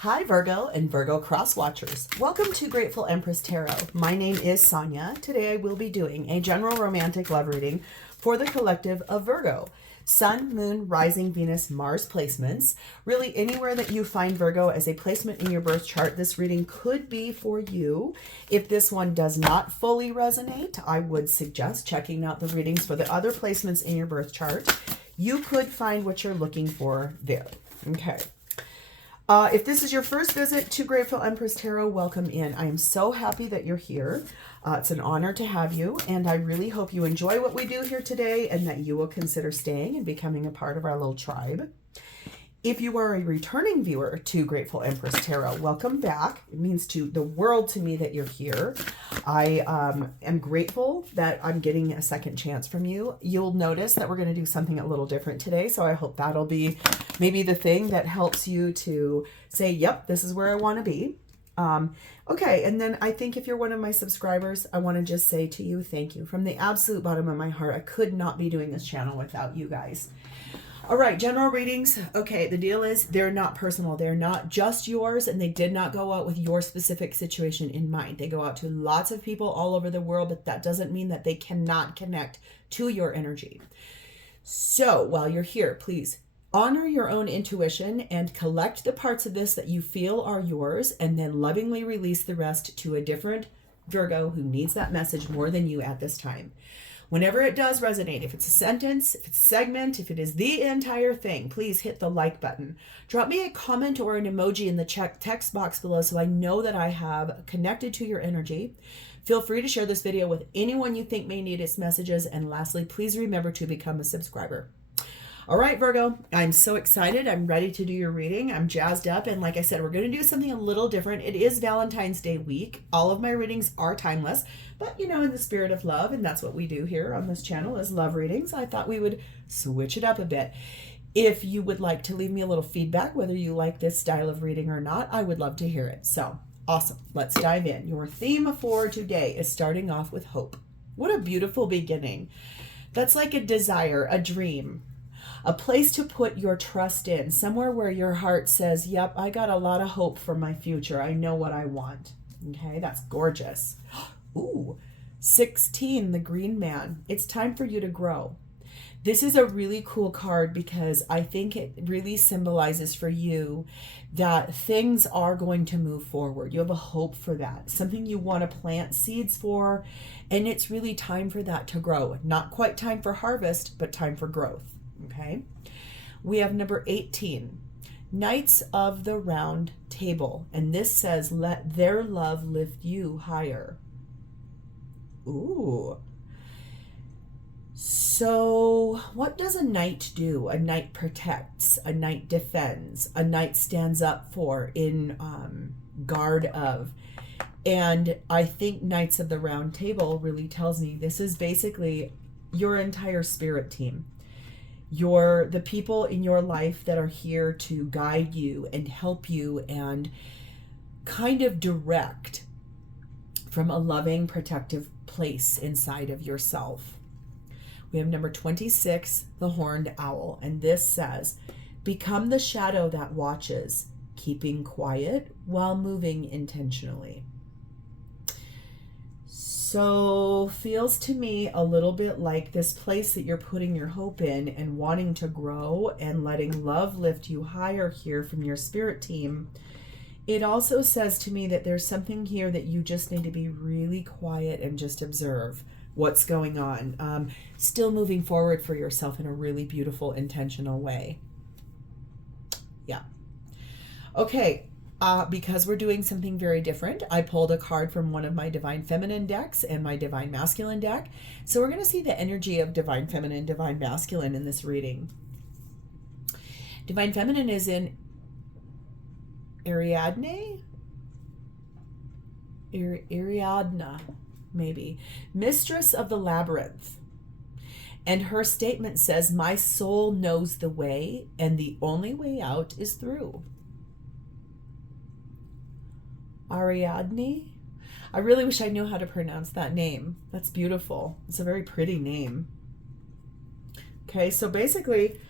Hi Virgo and Virgo cross watchers. Welcome to Grateful Empress Tarot. My name is Sonia. Today I will be doing a general romantic love reading for the collective of Virgo. Sun, Moon, Rising, Venus, Mars placements. Really anywhere that you find Virgo as a placement in your birth chart, this reading could be for you. If this one does not fully resonate, I would suggest checking out the readings for the other placements in your birth chart. You could find what you're looking for there. Okay. If this is your first visit to Grateful Empress Tarot, welcome in. I am so happy that you're here. It's an honor to have you, and I really hope you enjoy what we do here today and that you will consider staying and becoming a part of our little tribe. If you are a returning viewer to Grateful Empress Tarot, welcome back. It means to the world to me that you're here. I am grateful that I'm getting a second chance from you. You'll notice that we're going to do something a little different today, so I hope that'll be maybe the thing that helps you to say, yep, this is where I want to be. Okay, and then I think if you're one of my subscribers, I want to just say to you, thank you. From the absolute bottom of my heart, I could not be doing this channel without you guys. All right, general readings. Okay, the deal is they're not personal. They're not just yours, and they did not go out with your specific situation in mind. They go out to lots of people all over the world, but that doesn't mean that they cannot connect to your energy. So while you're here, please honor your own intuition and collect the parts of this that you feel are yours, and then lovingly release the rest to a different Virgo who needs that message more than you at this time. Whenever it does resonate, if it's a sentence, if it's a segment, if it is the entire thing, please hit the like button. Drop me a comment or an emoji in the text box below so I know that I have connected to your energy. Feel free to share this video with anyone you think may need its messages. And lastly, please remember to become a subscriber. All right, Virgo, I'm so excited. I'm ready to do your reading. I'm jazzed up. And like I said, we're going to do something a little different. It is Valentine's Day week. All of my readings are timeless, but you know, in the spirit of love, and that's what we do here on this channel is love readings. I thought we would switch it up a bit. If you would like to leave me a little feedback, whether you like this style of reading or not, I would love to hear it. So awesome. Let's dive in. Your theme for today is starting off with hope. What a beautiful beginning. That's like a desire, a dream. A place to put your trust in, somewhere where your heart says, yep, I got a lot of hope for my future. I know what I want. Okay, that's gorgeous. Ooh, 16, the green man. It's time for you to grow. This is a really cool card because I think it really symbolizes for you that things are going to move forward. You have a hope for that, something you want to plant seeds for, and it's really time for that to grow. Not quite time for harvest, but time for growth. Okay, we have number 18, Knights of the Round Table, and this says, let their love lift you higher. Ooh. So what does a knight do? A knight protects, a knight defends, a knight stands up for, in guard of. And I think Knights of the Round Table really tells me this is basically your entire spirit team. The people in your life that are here to guide you and help you and kind of direct from a loving, protective place inside of yourself. We have number 26, the Horned Owl, and this says, become the shadow that watches, keeping quiet while moving intentionally. So feels to me a little bit like this place that you're putting your hope in and wanting to grow and letting love lift you higher here from your spirit team. It also says to me that there's something here that you just need to be really quiet and just observe what's going on. Still moving forward for yourself in a really beautiful, intentional way. Yeah. Okay. Because we're doing something very different, I pulled a card from one of my Divine Feminine decks and my Divine Masculine deck. So we're going to see the energy of Divine Feminine, Divine Masculine in this reading. Divine Feminine is in Ariadne? Ariadna, maybe. Mistress of the Labyrinth. And her statement says, my soul knows the way, and the only way out is through. Ariadne? I really wish I knew how to pronounce that name. That's beautiful. It's a very pretty name. Okay, so basically,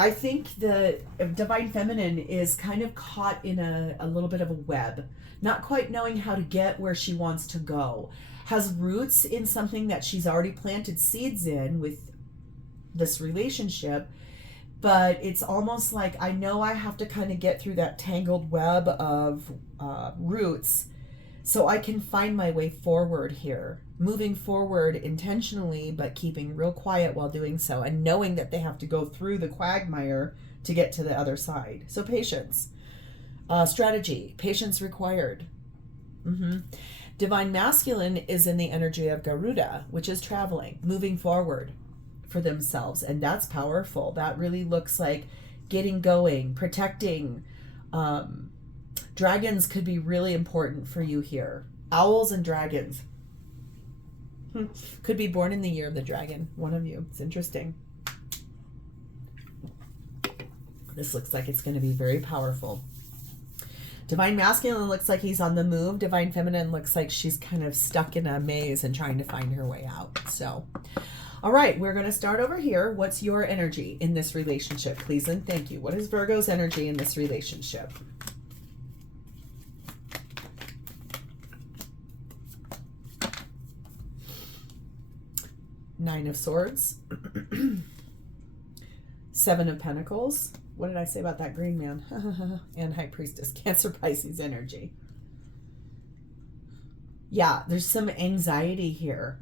I think the divine feminine is kind of caught in a little bit of a web, not quite knowing how to get where she wants to go. Has roots in something that she's already planted seeds in with this relationship, but it's almost like, I know I have to kind of get through that tangled web of roots so I can find my way forward here, moving forward intentionally, but keeping real quiet while doing so, and knowing that they have to go through the quagmire to get to the other side. So patience, strategy, patience required. Divine masculine is in the energy of Garuda, which is traveling, moving forward for themselves. And that's powerful. That really looks like getting going, protecting. Dragons could be really important for you here. Owls and dragons. Could be born in the year of the dragon, one of you. It's interesting. This looks like it's going to be very powerful. Divine masculine looks like he's on the move. Divine feminine looks like she's kind of stuck in a maze and trying to find her way out. So, all right, we're going to start over here. What's your energy in this relationship, please and thank you? What is Virgo's energy in this relationship? Nine of Swords. Seven of Pentacles. What did I say about that green man? And High Priestess, Cancer, Pisces energy. Yeah, there's some anxiety here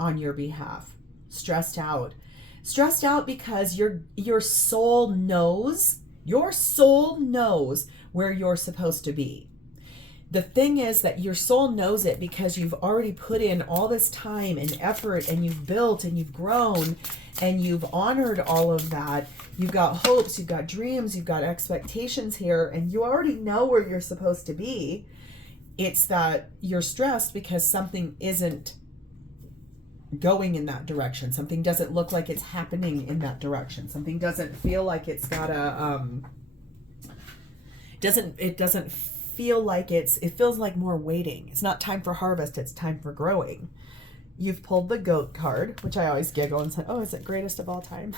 on your behalf. Stressed out. Stressed out because your soul knows where you're supposed to be. The thing is that your soul knows it because you've already put in all this time and effort, and you've built and you've grown and you've honored all of that. You've got hopes, you've got dreams, you've got expectations here, and you already know where you're supposed to be. It's that you're stressed because something isn't going in that direction. Something doesn't look like it's happening in that direction. Something doesn't feel like it's got a it doesn't feel like it feels like more waiting. It's not time for harvest, it's time for growing. You've pulled the goat card, which I always giggle and say, oh, is it greatest of all time?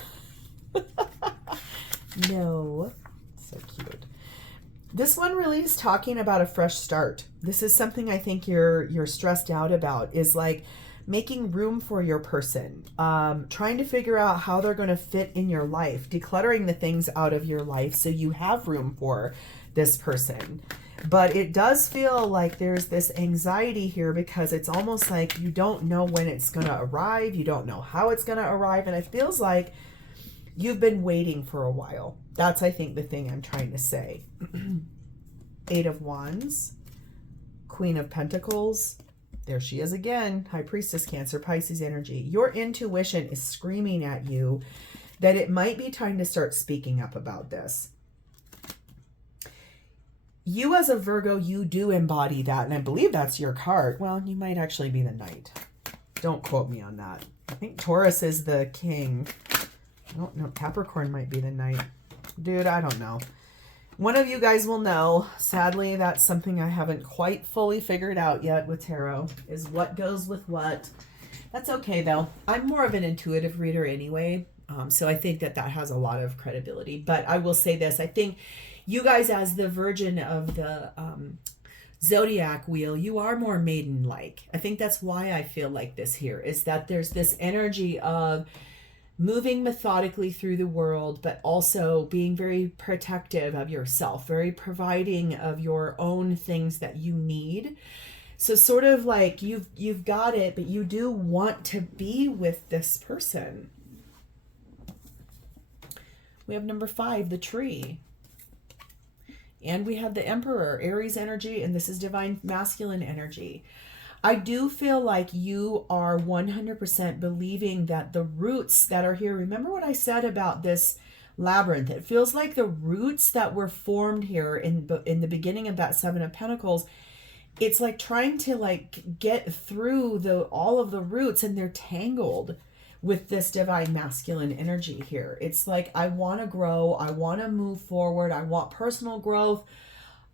No. So cute. This one really is talking about a fresh start. This is something I think you're stressed out about, is like making room for your person, trying to figure out how they're going to fit in your life, decluttering the things out of your life so you have room for this person. But it does feel like there's this anxiety here because it's almost like you don't know when it's going to arrive. You don't know how it's going to arrive. And it feels like you've been waiting for a while. That's, I think, the thing I'm trying to say. Eight of Wands, Queen of Pentacles. There she is again. High Priestess, Cancer, Pisces energy. Your intuition is screaming at you that it might be time to start speaking up about this. You as a Virgo, you do embody that, and I believe that's your card. Well, you might actually be the Knight. Don't quote me on that. I think Taurus is the King. I don't know. Capricorn might be the Knight. Dude, I don't know. One of you guys will know. Sadly, that's something I haven't quite fully figured out yet with tarot, is what goes with what. That's okay, though. I'm more of an intuitive reader anyway, so I think that has a lot of credibility. But I will say this. I think you guys, as the Virgin of the zodiac wheel, you are more maiden-like. I think that's why I feel like this here, is that there's this energy of moving methodically through the world, but also being very protective of yourself, very providing of your own things that you need. So sort of like you've got it, but you do want to be with this person. We have number 5, the Tree. And we have the Emperor, Aries energy, and this is divine masculine energy. I do feel like you are 100% believing that the roots that are here, remember what I said about this labyrinth? It feels like the roots that were formed here in the beginning of that Seven of Pentacles, it's like trying to get through all of the roots, and they're tangled with this divine masculine energy here. It's like, I want to grow, I want to move forward, I want personal growth,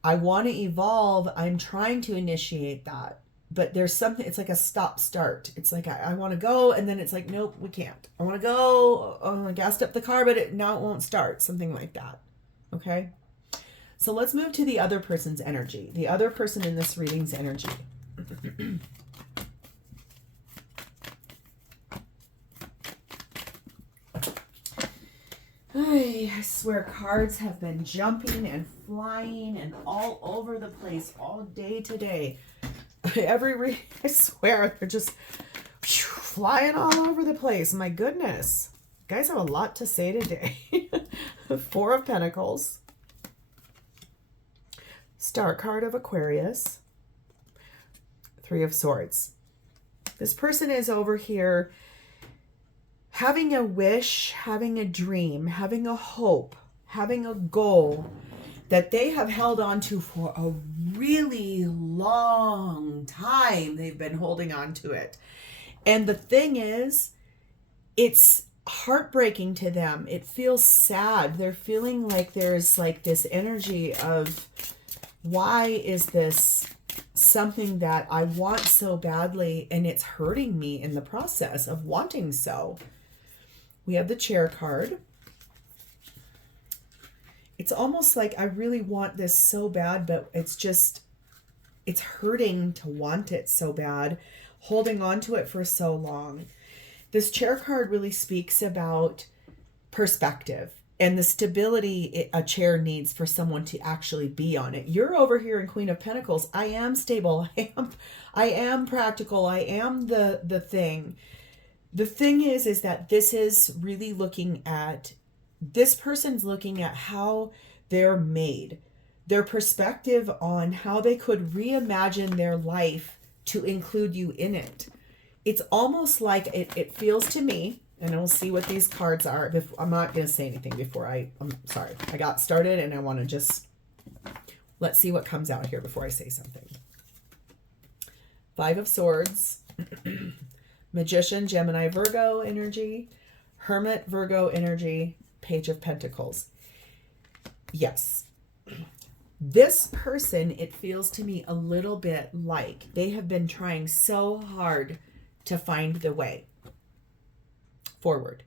I want to evolve. I'm trying to initiate that, but there's something, it's like a stop start. It's like, I want to go. And then it's like, nope, we can't. I want to go. I gassed up the car, but now it won't start. Something like that. Okay. So let's move to the other person's energy. The other person in this reading's energy. I swear cards have been jumping and flying and all over the place all day today. I swear they're just flying all over the place. My goodness. You guys have a lot to say today. Four of Pentacles. Star card of Aquarius. Three of Swords. This person is over here having a wish, having a dream, having a hope, having a goal that they have held on to for a really long time. They've been holding on to it. And the thing is, it's heartbreaking to them. It feels sad. They're feeling like there's like this energy of, why is this something that I want so badly and it's hurting me in the process of wanting so? We have the Chair card. It's almost like I really want this so bad, but it's hurting to want it so bad, holding on to it for so long. This Chair card really speaks about perspective and the stability a chair needs for someone to actually be on it. You're over here in Queen of Pentacles. I am stable. I am practical. I am the thing. The thing is that this is really this person's looking at how they're made, their perspective on how they could reimagine their life to include you in it. It's almost like it feels to me, and we'll see what these cards are. I'm not going to say anything before I'm sorry. I got started and I want to just, let's see what comes out here before I say something. Five of Swords. Magician, Gemini, Virgo energy, Hermit, Virgo energy, Page of Pentacles. Yes. This person, it feels to me a little bit like they have been trying so hard to find the way forward.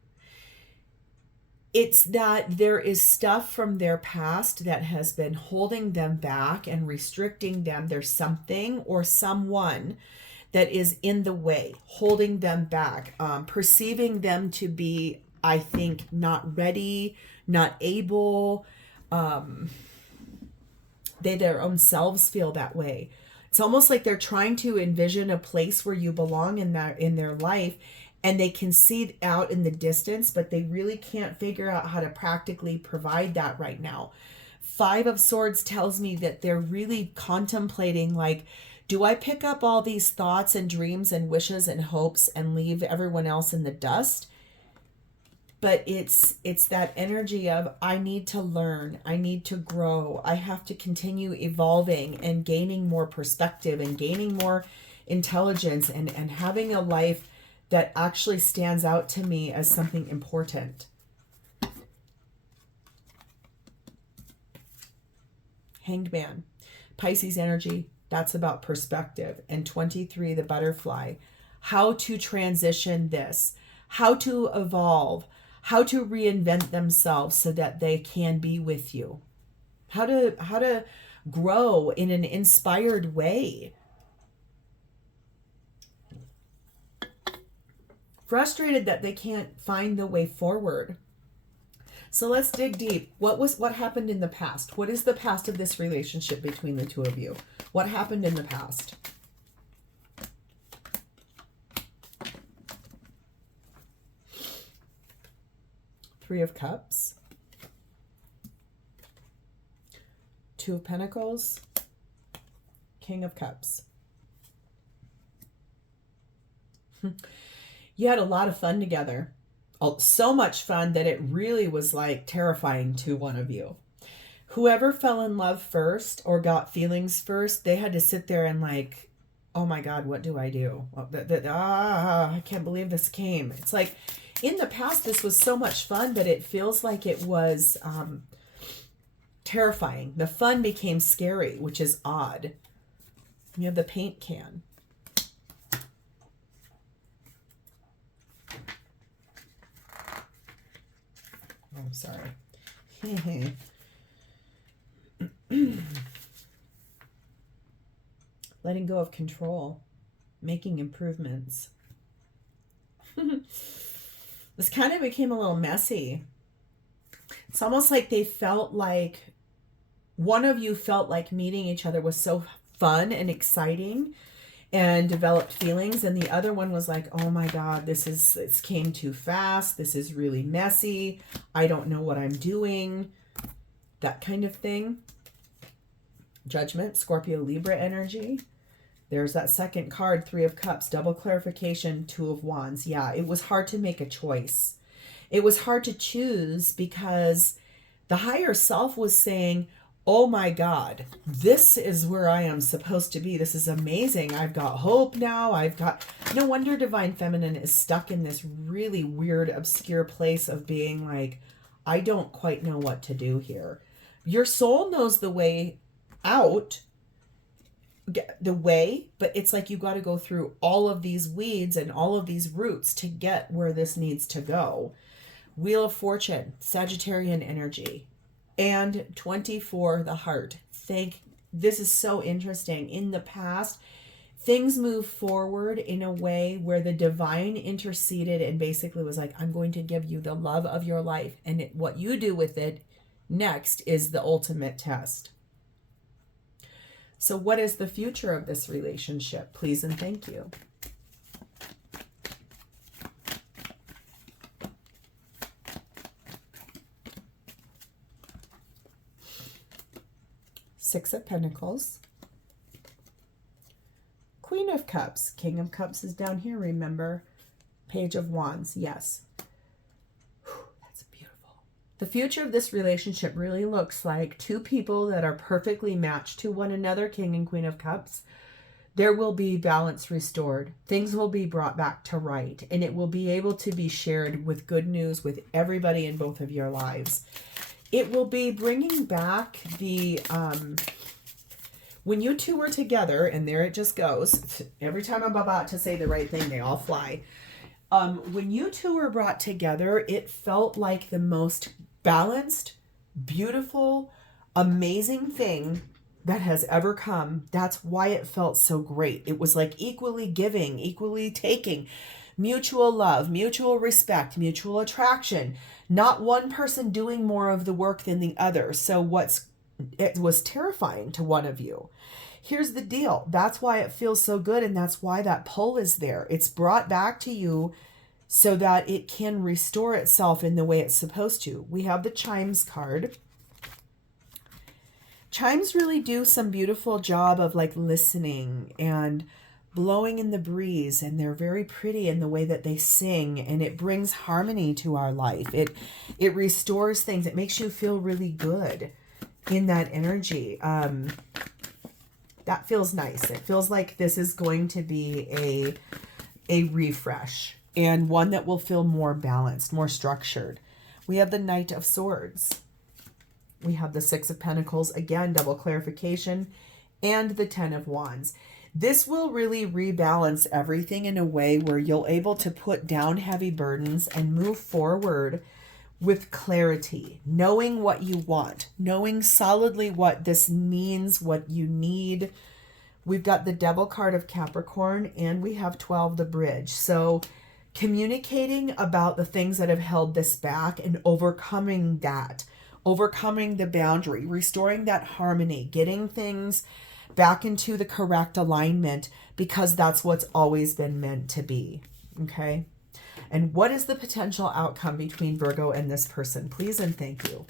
It's that there is stuff from their past that has been holding them back and restricting them. There's something or someone that is in the way, holding them back, perceiving them to be, I think, not ready, not able. They their own selves feel that way. It's almost like they're trying to envision a place where you belong in their life, and they can see it out in the distance, but they really can't figure out how to practically provide that right now. Five of Swords tells me that they're really contemplating, like, do I pick up all these thoughts and dreams and wishes and hopes and leave everyone else in the dust? But it's that energy of, I need to learn, I need to grow, I have to continue evolving and gaining more perspective and gaining more intelligence and having a life that actually stands out to me as something important. Hanged Man, Pisces energy. That's about perspective. And 23, the Butterfly. How to transition this. How to evolve. How to reinvent themselves so that they can be with you. How to grow in an inspired way. Frustrated that they can't find the way forward. So let's dig deep. What happened in the past? What is the past of this relationship between the two of you? What happened in the past? Three of Cups. Two of Pentacles. King of Cups. You had a lot of fun together. So much fun that it really was like terrifying to one of you. Whoever fell in love first or got feelings first, they had to sit there and like, oh my God, what do I do? I can't believe this came. It's like in the past, this was so much fun, but it feels like it was terrifying. The fun became scary, which is odd. You have the paint can. I'm sorry. Letting go of control, making improvements. This kind of became a little messy. It's almost like they felt like one of you felt like meeting each other was so fun and exciting and developed feelings, and the other one was like, oh my God, this came too fast. This is really messy. I don't know what I'm doing. That kind of thing. Judgment, Scorpio, Libra energy. There's that second card, 3 of Cups, double clarification, 2 of Wands. Yeah, it was hard to make a choice. It was hard to choose because the higher self was saying, oh my God, this is where I am supposed to be. This is amazing. I've got hope now. No wonder Divine Feminine is stuck in this really weird, obscure place of being like, I don't quite know what to do here. Your soul knows the way out, but it's like you got to go through all of these weeds and all of these roots to get where this needs to go. Wheel of Fortune, Sagittarian energy, and 24, the heart. This is so interesting. In the past, things moved forward in a way where the divine interceded and basically was like, I'm going to give you the love of your life, and what you do with it next is the ultimate test. So what is the future of this relationship? Please and thank you. Six of Pentacles. Queen of Cups. King of Cups is down here, remember? Page of Wands, yes. That's beautiful. The future of this relationship really looks like two people that are perfectly matched to one another, King and Queen of Cups. There will be balance restored. Things will be brought back to right, and it will be able to be shared with good news with everybody in both of your lives. It will be bringing back the, when you two were together, and there it just goes. Every time I'm about to say the right thing, they all fly. When you two were brought together, it felt like the most balanced, beautiful, amazing thing that has ever come. That's why it felt so great. It was like equally giving, equally taking, mutual love, mutual respect, mutual attraction. Not one person doing more of the work than the other. So it was terrifying to one of you. Here's the deal. That's why it feels so good, and that's why that pull is there. It's brought back to you so that it can restore itself in the way it's supposed to. We have the Chimes card. Chimes really do some beautiful job of like listening and blowing in the breeze, and they're very pretty in the way that they sing, and it brings harmony to our life. It restores things. It makes you feel really good in that energy. That feels nice. It feels like this is going to be a refresh, and one that will feel more balanced, more structured. We have the Knight of Swords. We have the Six of Pentacles, again, double clarification, and the Ten of Wands. This will really rebalance everything in a way where you'll able to put down heavy burdens and move forward with clarity, knowing what you want, knowing solidly what this means, what you need. We've got the Devil card of Capricorn, and we have 12, the Bridge. So communicating about the things that have held this back and overcoming that, overcoming the boundary, restoring that harmony, getting things back into the correct alignment, because that's what's always been meant to be. Okay. And what is the potential outcome between Virgo and this person? Please and thank you.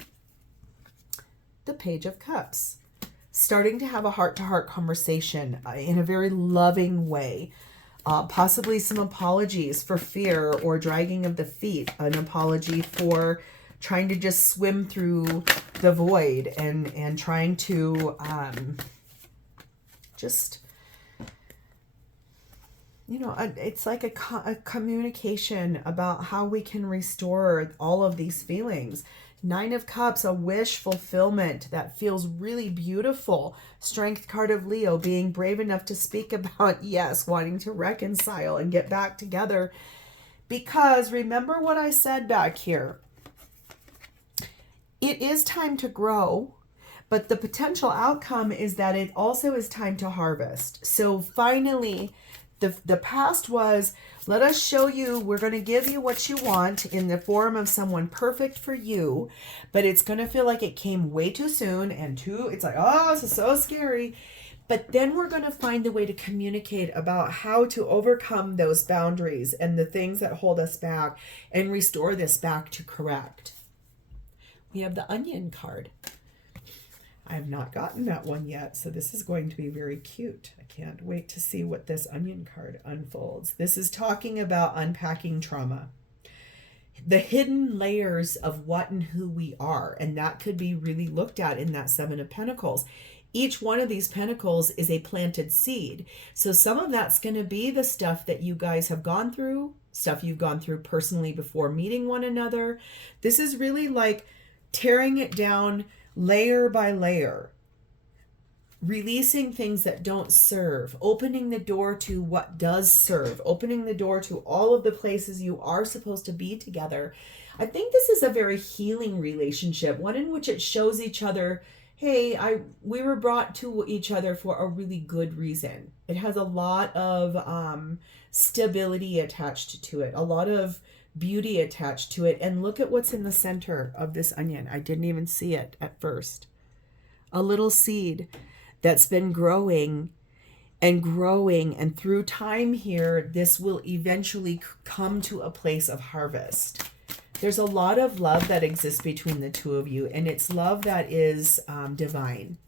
The Page of Cups. Starting to have a heart-to-heart conversation in a very loving way. Possibly some apologies for fear or dragging of the feet. An apology for trying to just swim through the void and trying to just... You know, it's like a communication about how we can restore all of these feelings. Nine of Cups, a wish fulfillment that feels really beautiful. Strength card of Leo, being brave enough to speak about, yes, wanting to reconcile and get back together. Because remember what I said back here. It is time to grow, but the potential outcome is that it also is time to harvest. So finally, the past was, let us show you, we're going to give you what you want in the form of someone perfect for you, but it's going to feel like it came way too soon and it's like, oh, this is so scary. But then we're going to find a way to communicate about how to overcome those boundaries and the things that hold us back and restore this back to correct. We have the Onion card. I have not gotten that one yet, so this is going to be very cute. I can't wait to see what this Onion card unfolds. This is talking about unpacking trauma, the hidden layers of what and who we are, and that could be really looked at in that Seven of Pentacles. Each one of these pentacles is a planted seed. So some of that's going to be the stuff that you guys have gone through, stuff you've gone through personally before meeting one another. This is really like tearing it down layer by layer, releasing things that don't serve, opening the door to what does serve, opening the door to all of the places you are supposed to be together. I think this is a very healing relationship, one in which it shows each other, hey, we were brought to each other for a really good reason. It has a lot of stability attached to it, a lot of beauty attached to it. And look at what's in the center of this onion. I didn't even see it at first. A little seed that's been growing and growing. And through time here, this will eventually come to a place of harvest. There's a lot of love that exists between the two of you, and it's love that is divine,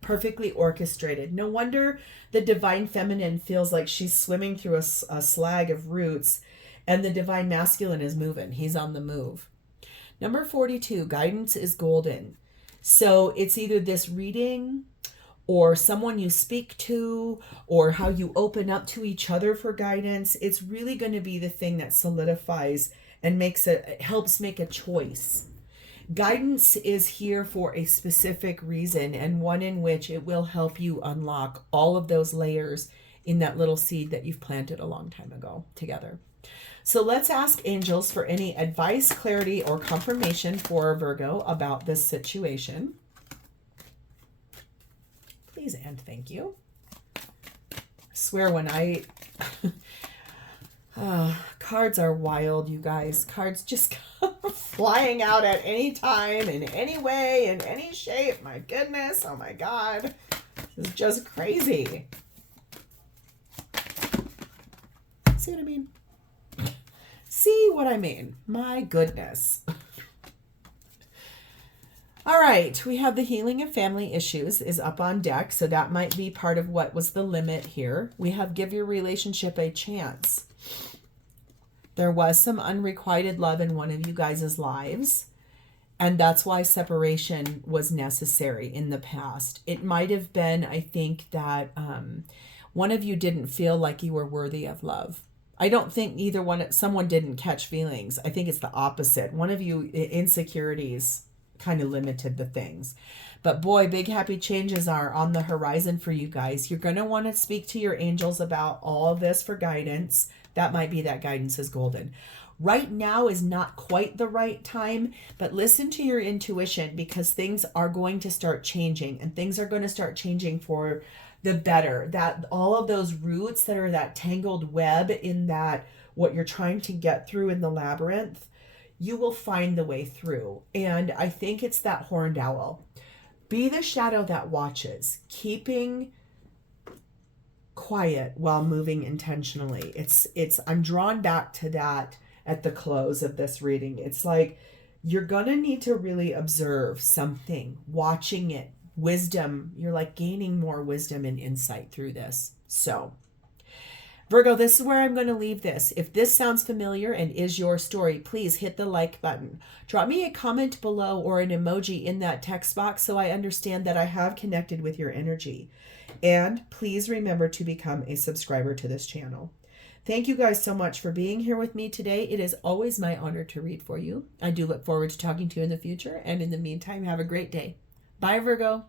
perfectly orchestrated. No wonder the divine feminine feels like she's swimming through a slag of roots, and the divine masculine is moving. He's on the move. Number 42, guidance is golden. So it's either this reading or someone you speak to or how you open up to each other for guidance. It's really going to be the thing that solidifies and helps make a choice. Guidance is here for a specific reason, and one in which it will help you unlock all of those layers in that little seed that you've planted a long time ago together. So let's ask angels for any advice, clarity, or confirmation for Virgo about this situation. Please and thank you. I swear when I... cards are wild, you guys. Cards just come flying out at any time, in any way, in any shape. My goodness. Oh my God. This is just crazy. See what I mean? See what I mean? My goodness. All right. We have the healing of family issues is up on deck. So that might be part of what was the limit here. We have give your relationship a chance. There was some unrequited love in one of you guys' lives, and that's why separation was necessary in the past. It might have been, I think, that one of you didn't feel like you were worthy of love. I don't think someone didn't catch feelings. I think it's the opposite. One of you, insecurities kind of limited the things. But boy, big happy changes are on the horizon for you guys. You're going to want to speak to your angels about all of this for guidance. That might be that guidance is golden. Right now is not quite the right time, but listen to your intuition, because things are going to start changing, and things are going to start changing for the better. That all of those roots that are that tangled web in that what you're trying to get through in the labyrinth, you will find the way through. And I think it's that horned owl. Be the shadow that watches, keeping quiet while moving intentionally. I'm drawn back to that at the close of this reading. It's like you're gonna need to really observe something, watching it, wisdom. You're like gaining more wisdom and insight through this. So Virgo, this is where I'm going to leave this. If this sounds familiar and is your story, please hit the like button. Drop me a comment below or an emoji in that text box so I understand that I have connected with your energy. And please remember to become a subscriber to this channel. Thank you guys so much for being here with me today. It is always my honor to read for you. I do look forward to talking to you in the future. And in the meantime, have a great day. Bye, Virgo.